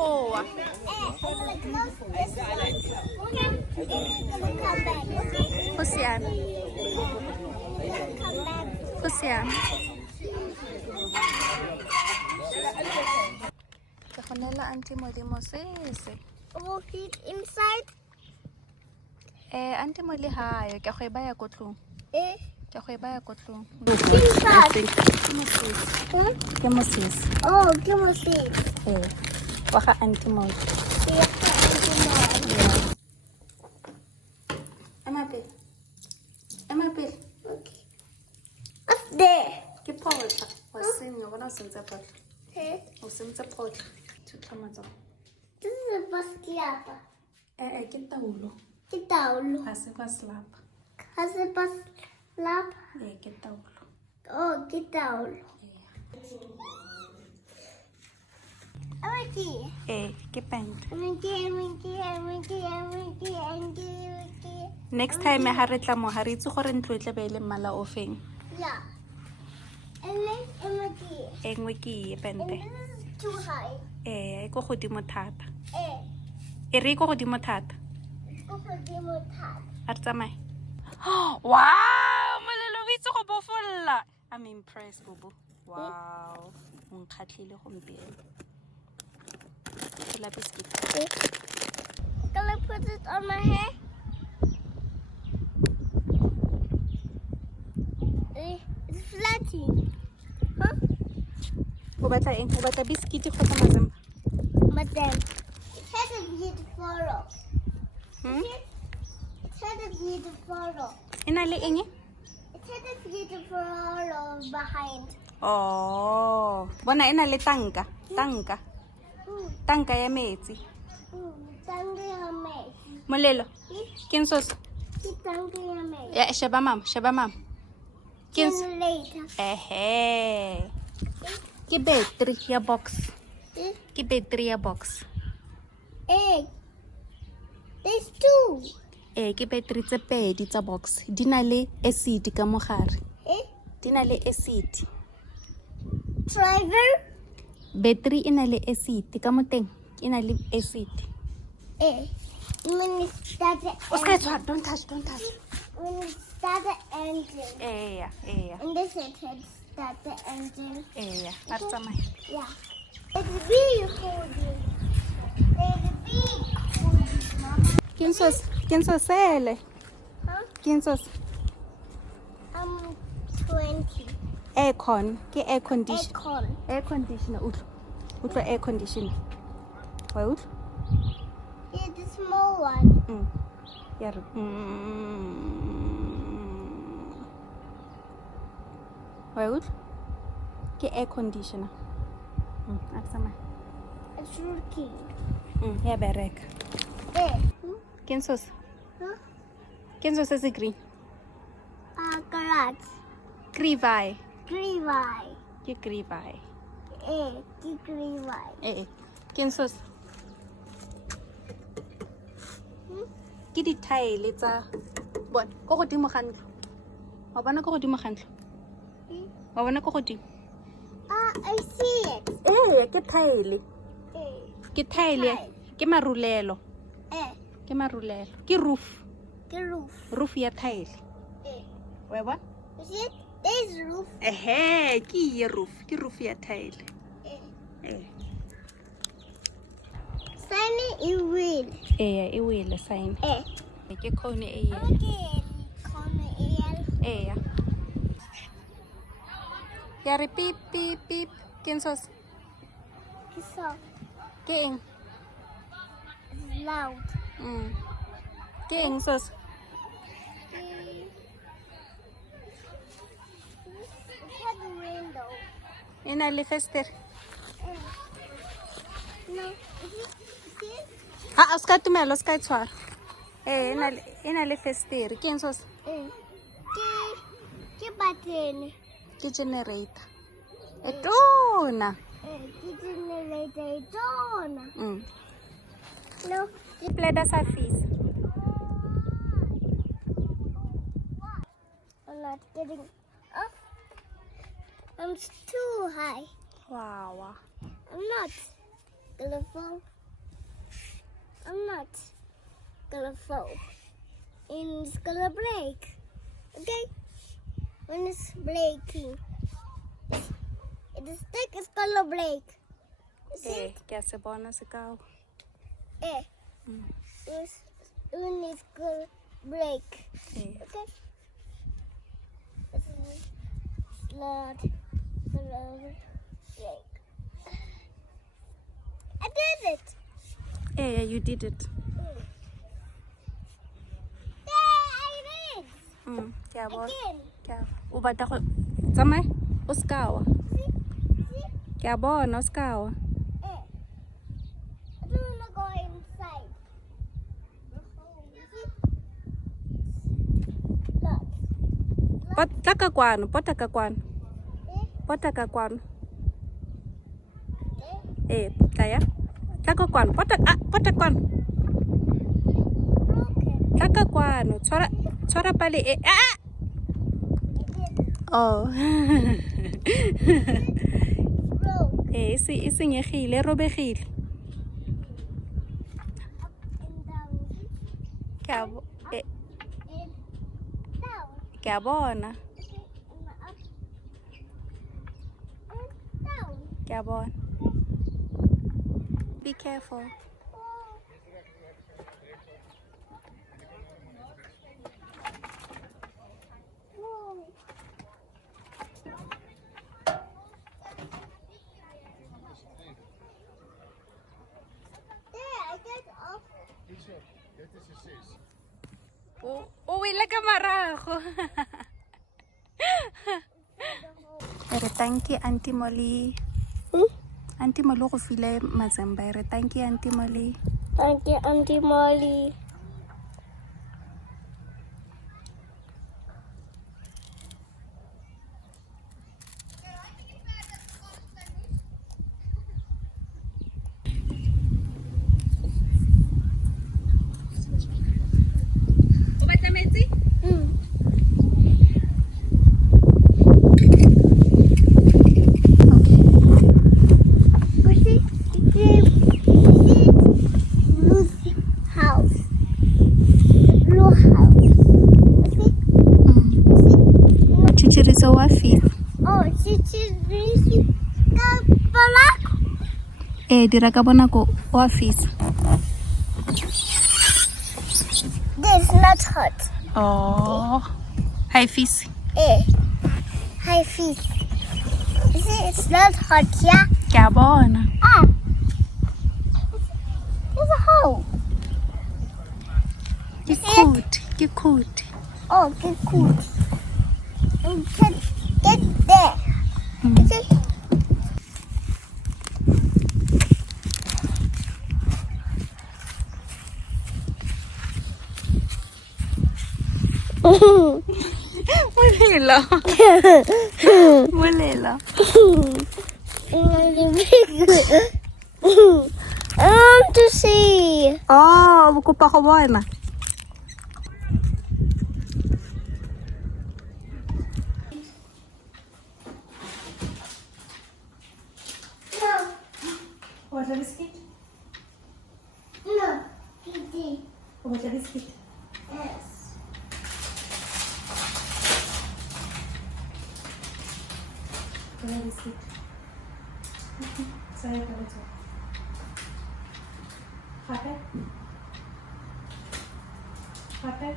sekgowa. Go siame. Go siame. Ke go nela auntie Molemo sese. Will heat inside? Auntie Mole hayo ke go e baya ko tlong. Ke go e baya ko tlong. Inside. Ke mosese. Oh, give me seat. Wa ga auntie Mole. Emapele. Okay. What's there? Ke potla. Wa senya bona o sentse potla. O sentse potla. Tshotlamatsa. This is a basquiata. Ke taulo. Get down. Ha se ba slap. Has a bus lap? Ke taulo. Oh, get down. Ricky. Ke pant. Ricky. Next time ha re tla mo ha re itse gore ntlo e tla be le mmala o feng. Yeah. And then Ricky. Engwe ke e And pente. this is too high. E go godimo thata. Eh. E re go godimo thata. Go for demo tap. A re tsamaye. Wow, Moletlo o itse go bofolla. I'm impressed, Bobo. Wow. O nkgatlhile gompieno. Tshela biscuit. Can I put it on my hair? It's flatty. Huh? O batla eng? O batla biscuit kgotsa mazamba? But then, it had a beautiful photo. It had a beautiful photo. E na le eng? It had a beautiful photo behind. Oh, bona e na le tanka. Tanka ya metsi. Moletlo, ke nsos. Ya sheba mama. Ke Later. Ke battery ya box. Ke battery ya box. Egg. There's two. Ke battery tse pedi tsa box. Di na le acid ka mogare. Di na le acid. Driver. Battery e na le acid ka moteng. E na le acid. When it start the Okay, don't touch. when it start the engine. Yeah. And this it had start the engine. A re tsamaye. Yeah. It's beautiful. It's beautiful, Mama. Ke nsos Sele. Huh? Ke nsos. I'm 20. Aircon. Ke air condition. Aircon. Air conditioner. Utlo air conditioner. Wa utlo? Yeah, the small one. Ya re. Wa utlo? Ke air conditioner. A re tsamaye. It's rookie. Ya bereka. Ke nsos. Huh? Ke nsos se green. Garage. Grivai. Greenway. Ke grivai. Greenway. Ke nsos. Ke di tile tsa bona go godimo ga ntlo. Wa bona go godimo ga ntlo. Wa bona go godimo. I see it. Ke tile. Ke tile. Ke marulelo. Ke marulelo. Ke roof. The roof. Roof ya tile. Wa bona? You see it? There's roof. Ke ye roof. Ke roof ya tile. Sunny, you will. E wele sign. Ke cone e ye. Okay, come here. Ya re pip. Ke nsos. So, Ke eng? it's loud. Ke eng sos? It has a window. E na le festere. No, you see it? O ska tumela, o ska e tshwara. E na le festere. Ke eng sos? Ke button. Ke generator. E tona. Ke generator dona. No, Pleda sa fisa. I'm not getting up. I'm too high. Wow. I'm not. colorful. I'm not colorful. And it's gonna break. Okay? When it's breaking, the stick is gonna break. See? Ke a se bona sekao. When it's gonna break. Eh. Okay? This is slot. Break. I did it. Yeah, you did it. Yeah, I did. Ke a bona. Again. Ke a. O batla go tsamaya o sekawa. See? Ke a bona o sekawa. I don't want to go inside. Look. Tla ka kwano, pota ka kwano. Pota ka kwano. Tla ya. Tla ka kwano, pota kwano. Broken. Tla ka kwano, tshwara pale e. Oh. Broke. E senyegile, e robegile. Up and down. Ke a And down. ke a bona. Okay. And up. And down. Ke a bona. Be careful. Whoa. There, I get off. O wile ka marago. Re thank you Auntie Molly. Auntie Molly go file mazemba. Re thank you Auntie Molly. Thank you, Auntie Molly. O batla metsi? Chichiriso wa feel. Oh, chichiriso kapalako. Dira ka bonako wa fisa. This is not hot. Oh. Hi fish. Hi, fish. You see, it's not hot, yeah? Ke a bona. There's a hole. Ke coot. Ke coot. Oh, get cool. And get there. Okay. Molelo. Molelo. I want to see. Oh, bukupa ko bona. No, O batla biscuit? no, he did. O batla biscuit? Yes. Wala biscuit. Saya ka ito. Hate? Hate?